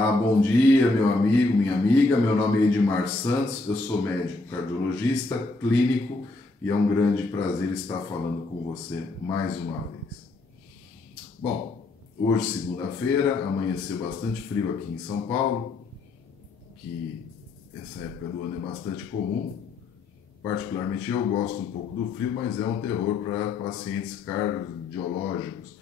Bom dia, meu amigo, minha amiga. Meu nome é Edmar Santos, eu sou médico cardiologista clínico e é um grande prazer estar falando com você mais uma vez. Bom, hoje, segunda-feira, amanheceu bastante frio aqui em São Paulo, que essa época do ano é bastante comum. Particularmente eu gosto um pouco do frio, mas é um terror para pacientes cardiológicos,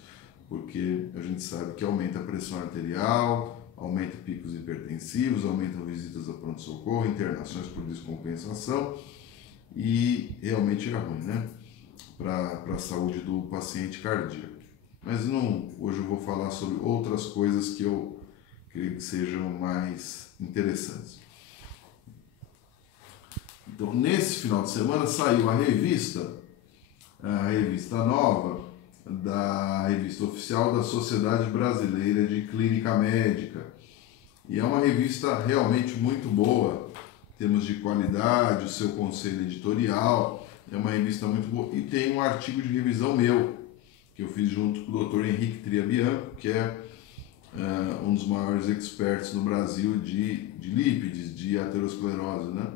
porque a gente sabe que aumenta a pressão arterial, aumenta picos hipertensivos, aumentam visitas a pronto-socorro, internações por descompensação e realmente é ruim, né? Para a saúde do paciente cardíaco. Mas não, hoje eu vou falar sobre outras coisas que eu creio que sejam mais interessantes. Então, nesse final de semana saiu a revista nova da revista oficial da Sociedade Brasileira de Clínica Médica. E é uma revista realmente muito boa, em termos de qualidade, o seu conselho editorial, é uma revista muito boa. E tem um artigo de revisão meu, que eu fiz junto com o Dr. Henrique Triabianco, que é um dos maiores experts no Brasil de lípides, de aterosclerose, né?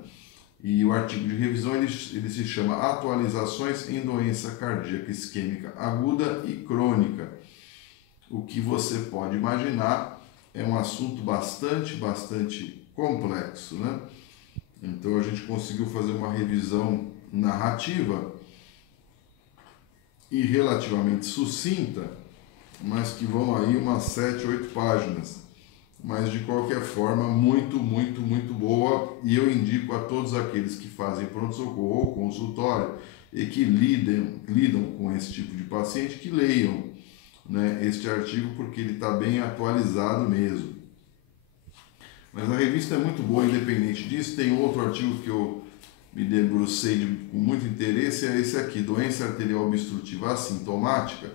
E o artigo de revisão ele se chama Atualizações em Doença Cardíaca Isquêmica Aguda e Crônica. O que você pode imaginar é um assunto bastante complexo, né? Então a gente conseguiu fazer uma revisão narrativa e relativamente sucinta, mas que vão aí umas 7, 8 páginas. Mas de qualquer forma, muito boa, e eu indico a todos aqueles que fazem pronto-socorro ou consultório e que lidam com esse tipo de paciente, que leiam, né, este artigo, porque ele está bem atualizado mesmo. Mas a revista é muito boa, independente disso. Tem outro artigo que eu me debrucei com muito interesse, é esse aqui, Doença Arterial Obstrutiva Assintomática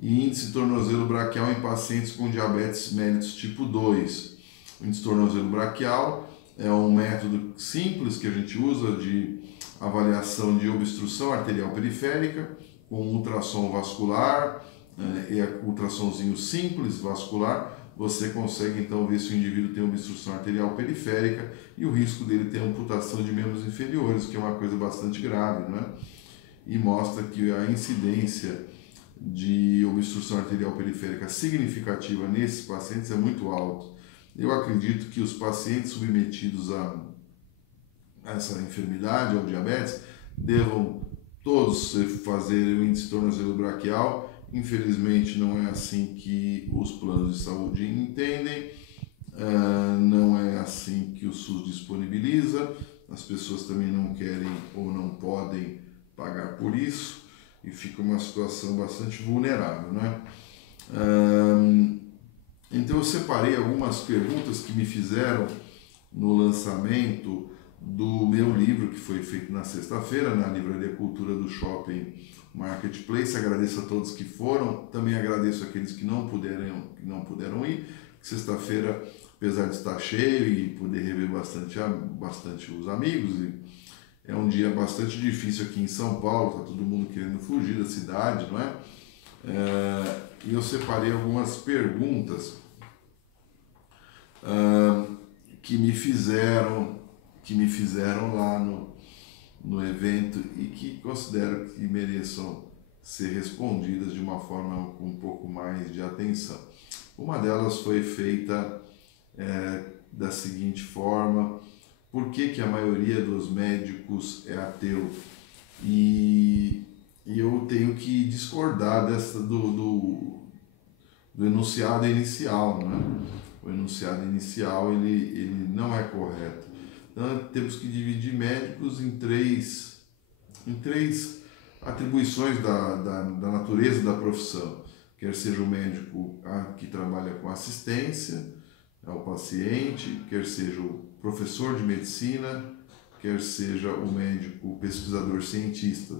e índice tornozelo braquial em pacientes com diabetes mellitus tipo 2. O índice tornozelo braquial é um método simples que a gente usa de avaliação de obstrução arterial periférica com ultrassom vascular e ultrassomzinho simples vascular. Você consegue então ver se o indivíduo tem obstrução arterial periférica e o risco dele ter amputação de membros inferiores, que é uma coisa bastante grave, né? E mostra que a incidência de obstrução arterial periférica significativa nesses pacientes é muito alto. Eu acredito que os pacientes submetidos a essa enfermidade, ao diabetes, devam todos fazer o índice tornozelo braquial. Infelizmente não é assim que os planos de saúde entendem, não é assim que o SUS disponibiliza, as pessoas também não querem ou não podem pagar por isso, e fica uma situação bastante vulnerável, né? Então eu separei algumas perguntas que me fizeram no lançamento do meu livro, que foi feito na sexta-feira, na Livraria Cultura do Shopping Marketplace. Agradeço a todos que foram, também agradeço aqueles que não puderam ir. Sexta-feira, apesar de estar cheio e poder rever bastante os amigos, é um dia bastante difícil aqui em São Paulo, está todo mundo querendo fugir da cidade, não é? E eu separei algumas perguntas que me fizeram lá no evento e que considero que mereçam ser respondidas de uma forma com um pouco mais de atenção. Uma delas foi feita da seguinte forma: por que a maioria dos médicos é ateu? E eu tenho que discordar do enunciado inicial, né? O enunciado inicial ele não é correto. Então, temos que dividir médicos em três atribuições da natureza da profissão. Quer seja o médico que trabalha com assistência ao paciente, quer seja o professor de medicina, quer seja o médico pesquisador cientista.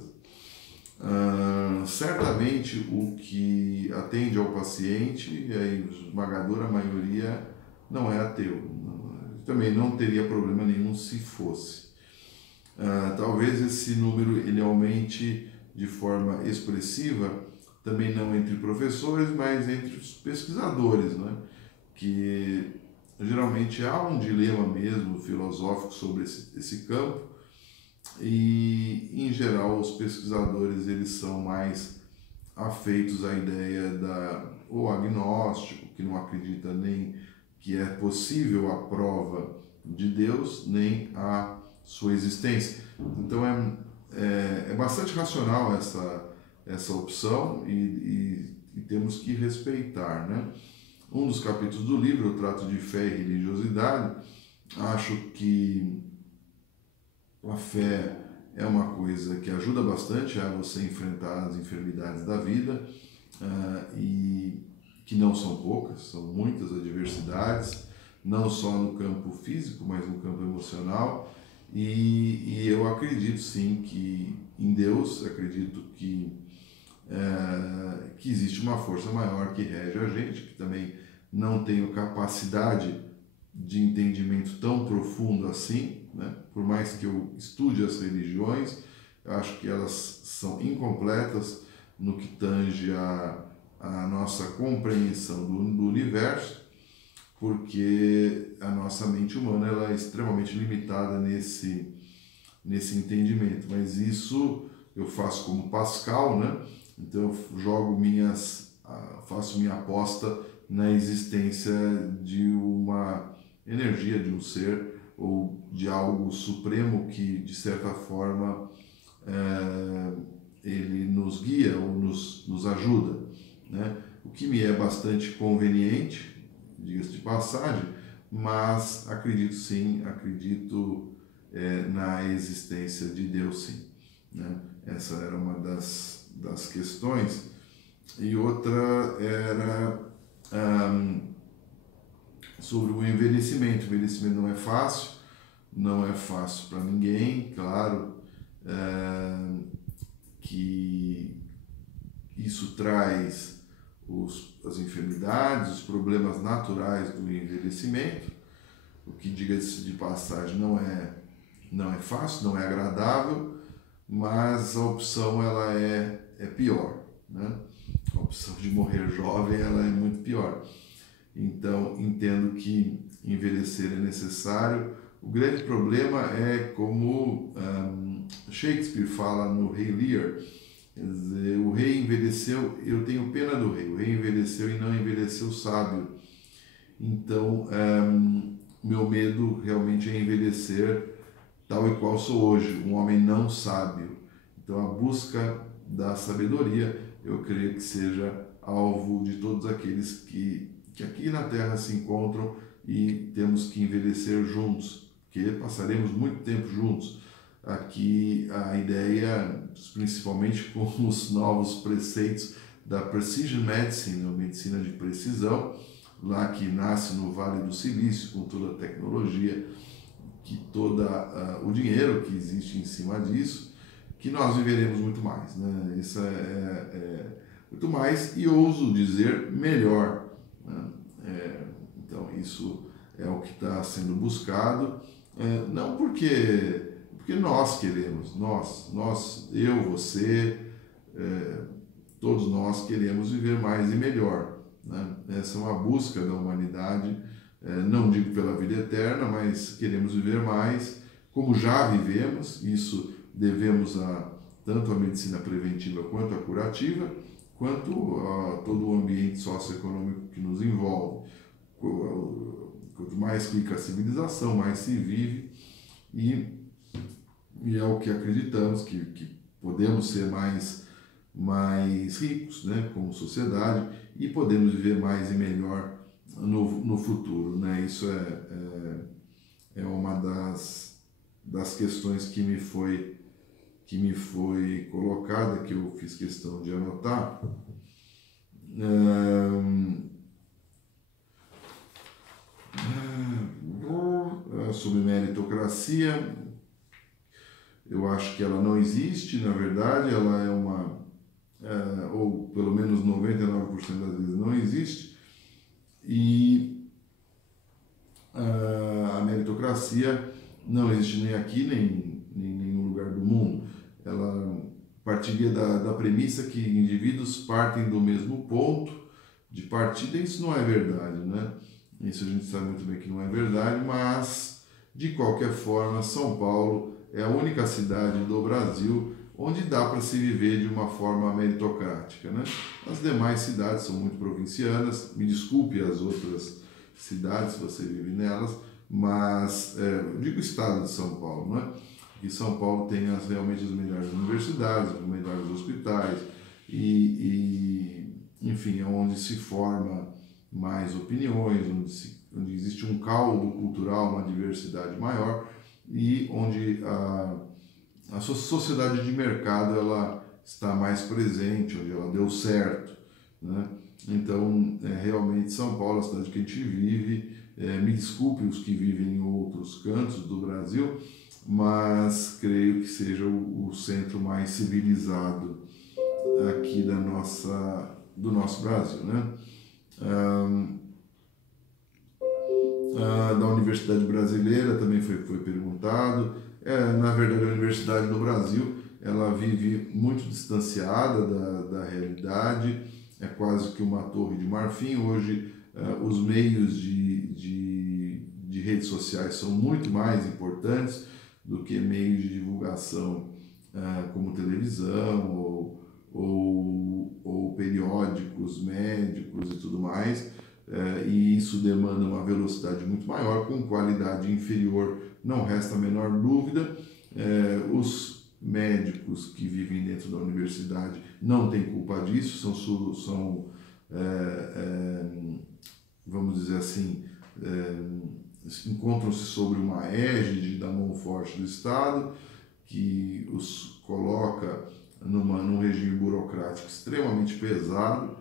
Certamente o que atende ao paciente, e a esmagadora maioria, não é ateu. Também não teria problema nenhum se fosse. Talvez esse número ele aumente de forma expressiva, também não entre professores, mas entre os pesquisadores, né? Que geralmente há um dilema mesmo filosófico sobre esse campo, e em geral os pesquisadores eles são mais afeitos à ideia ou agnóstico, que não acredita nem que é possível a prova de Deus, nem a sua existência. Então é bastante racional essa opção, e temos que respeitar, né? Um dos capítulos do livro eu trato de fé e religiosidade. Acho que a fé é uma coisa que ajuda bastante a você enfrentar as enfermidades da vida, e que não são poucas, são muitas adversidades, não só no campo físico, mas no campo emocional. E eu acredito sim que em Deus, acredito que existe uma força maior que rege a gente, que também não tenho capacidade de entendimento tão profundo assim, né? Por mais que eu estude as religiões, eu acho que elas são incompletas no que tange a nossa compreensão do universo, porque a nossa mente humana ela é extremamente limitada nesse entendimento. Mas isso eu faço como Pascal, né? Então eu faço minha aposta na existência de uma energia, de um ser ou de algo supremo que, de certa forma, ele nos guia ou nos ajuda, né? O que me é bastante conveniente, diga-se de passagem, mas acredito sim, na existência de Deus sim, né? Essa era uma das questões. E outra era sobre o envelhecimento. O envelhecimento não é fácil para ninguém, claro, que isso traz as enfermidades, os problemas naturais do envelhecimento, o que, diga-se de passagem, não é fácil, não é agradável, mas a opção ela é pior, né? A opção de morrer jovem ela é muito pior. Então, entendo que envelhecer é necessário. O grande problema é como Shakespeare fala no Rei Lear, quer dizer, o rei envelheceu, eu tenho pena do rei, o rei envelheceu e não envelheceu sábio. Então, meu medo realmente é envelhecer tal e qual sou hoje, um homem não sábio. Então, a busca da sabedoria, eu creio que seja alvo de todos aqueles que aqui na Terra se encontram, e temos que envelhecer juntos, porque passaremos muito tempo juntos. Aqui a ideia, principalmente com os novos preceitos da Precision Medicine, ou medicina de precisão, lá que nasce no Vale do Silício, com toda a tecnologia, que todo o dinheiro que existe em cima disso, que nós viveremos muito mais, né? Isso é muito mais, e ouso dizer melhor, né? Então isso é o que está sendo buscado, não porque nós queremos, eu, você, todos nós queremos viver mais e melhor, né? Essa é uma busca da humanidade, não digo pela vida eterna, mas queremos viver mais, como já vivemos. Isso devemos tanto à medicina preventiva quanto à curativa, quanto a todo o ambiente socioeconômico que nos envolve. Quanto mais rica a civilização, mais se vive, e é o que acreditamos, que podemos ser mais ricos, né, como sociedade, e podemos viver mais e melhor no futuro, né? Isso é uma das questões que me foi colocada, que eu fiz questão de anotar. Sobre meritocracia, eu acho que ela não existe, na verdade, ela é ou pelo menos 99% das vezes não existe, e a meritocracia não existe nem aqui, nem em nenhum lugar do mundo. Ela partiria da premissa que indivíduos partem do mesmo ponto de partida, e isso não é verdade, né? Isso a gente sabe muito bem que não é verdade, mas de qualquer forma, São Paulo é a única cidade do Brasil onde dá para se viver de uma forma meritocrática, né? As demais cidades são muito provincianas, me desculpe as outras cidades se você vive nelas, mas eu digo o estado de São Paulo, né? E São Paulo tem realmente as melhores universidades, os melhores hospitais enfim, é onde se forma mais opiniões, onde existe um caldo cultural, uma diversidade maior e onde a sociedade de mercado ela está mais presente, onde ela deu certo, né? Então, realmente São Paulo, a cidade que a gente vive, me desculpe os que vivem em outros cantos do Brasil, mas creio que seja o centro mais civilizado aqui do nosso Brasil, né? Da Universidade Brasileira também foi perguntado. Na verdade, a universidade no Brasil ela vive muito distanciada da realidade, é quase que uma torre de marfim. Hoje, os meios de redes sociais são muito mais importantes do que meios de divulgação como televisão ou periódicos médicos e tudo mais. E isso demanda uma velocidade muito maior, com qualidade inferior, não resta a menor dúvida. Os médicos que vivem dentro da universidade não têm culpa disso, vamos dizer assim, encontram-se sobre uma égide da mão forte do Estado, que os coloca num regime burocrático extremamente pesado.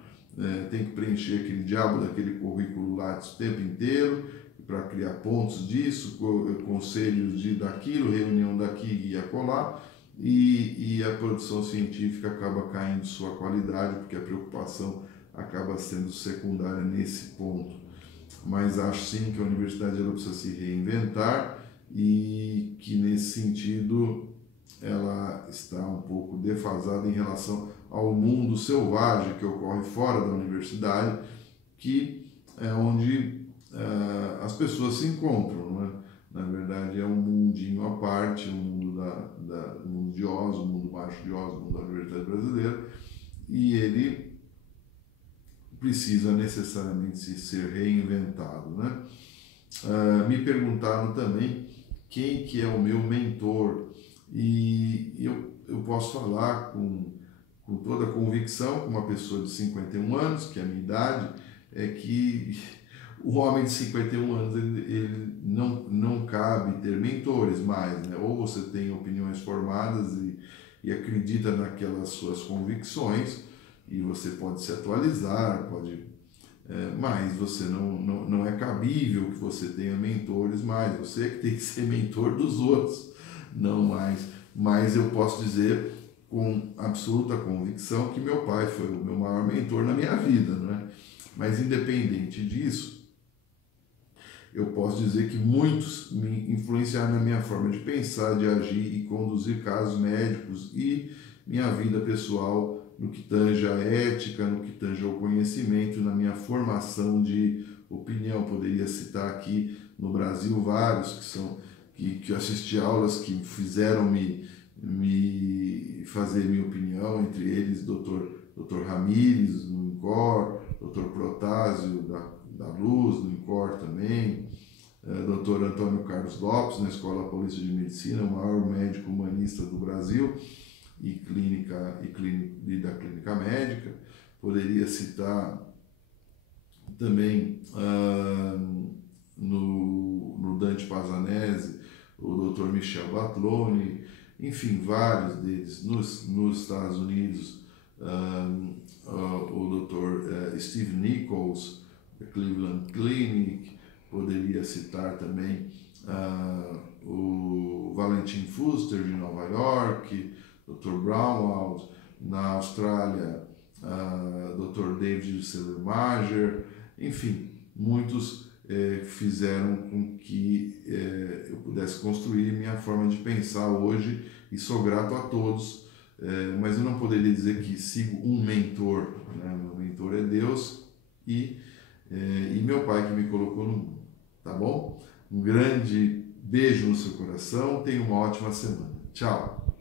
Tem que preencher aquele diabo daquele currículo Lattes o tempo inteiro para criar pontos disso, conselhos daquilo, reunião daqui e acolá, e a produção científica acaba caindo sua qualidade, porque a preocupação acaba sendo secundária nesse ponto. Mas acho sim que a universidade ela precisa se reinventar e que nesse sentido ela está um pouco defasada em relação ao mundo selvagem que ocorre fora da universidade, que é onde as pessoas se encontram, não é? Na verdade é um mundinho à parte, um mundo um mundo de Oz, um mundo baixo de Oz, o mundo da Universidade Brasileira, e ele precisa necessariamente ser reinventado, né? Me perguntaram também quem que é o meu mentor, e eu posso falar com toda a convicção, com uma pessoa de 51 anos, que é a minha idade, é que o homem de 51 anos ele não cabe ter mentores mais, né? Ou você tem opiniões formadas e acredita naquelas suas convicções, e você pode se atualizar, mas você não é cabível que você tenha mentores mais, você é que tem que ser mentor dos outros, não mais. Mas eu posso dizer com absoluta convicção que meu pai foi o meu maior mentor na minha vida, né? Mas independente disso, eu posso dizer que muitos me influenciaram na minha forma de pensar, de agir e conduzir casos médicos e minha vida pessoal no que tange a ética, no que tange ao conhecimento, na minha formação de opinião. Poderia citar aqui no Brasil vários que eu assisti aulas que fizeram me fazer minha opinião, entre eles Dr. Ramírez no INCOR, Dr. Protásio da Luz no INCOR também, Dr. Antônio Carlos Lopes na Escola Paulista de Medicina, o maior médico humanista do Brasil e da clínica médica. Poderia citar também no Dante Pazanese o Dr. Michel Batloni, enfim, vários deles. Nos Estados Unidos, o Dr. Steve Nichols, da Cleveland Clinic. Poderia citar também o Valentin Fuster, de Nova York, Dr. Brownwald. Na Austrália, Dr. David Sellermajer. Enfim, muitos fizeram com que eu pudesse construir minha forma de pensar hoje, e sou grato a todos, mas eu não poderia dizer que sigo um mentor, né? Meu mentor é Deus, e e meu pai que me colocou no mundo, tá bom? Um grande beijo no seu coração, tenha uma ótima semana. Tchau!